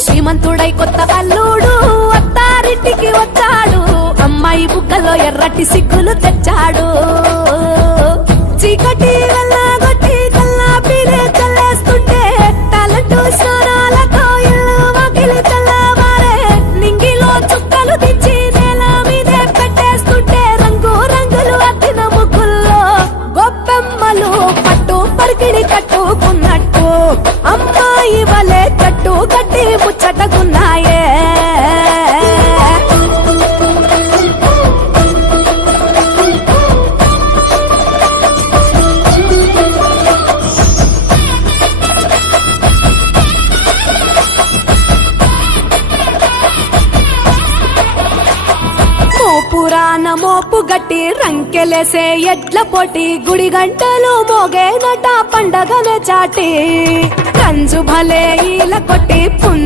శ్రీమంతుడై కొత్త అల్లుడు అత్తారింటికి వచ్చాడు, అమ్మాయి బుగ్గలో ఎర్రటి సిగ్గులు తెచ్చాడు. చీకటి వెళ్ళగొట్టి కల్లాపినే చల్లేస్తుంటే టాలెంట్ స్వరాలతో ఇల్లు వాకిలి తెల్లవారే, నింగిలో చుక్కలు దించి నేల మీదే పెట్టేస్తుంటే రంగు రంగులు అద్దిన ముగ్గుల్లో గొప్పెమ్మలు పట్టు పరికిణి కట్టుకున్నట్టు అమ్మాయి వలే కట్టు కట్టి ముచ్చటకున్నాయే. పురాణ మోపు గట్టి రంకెలేసే ఎడ్ల పోటీ, గుడి గంటలు మోగేనట పండగనే చాటి, కంజు భలే ఈల కొట్టి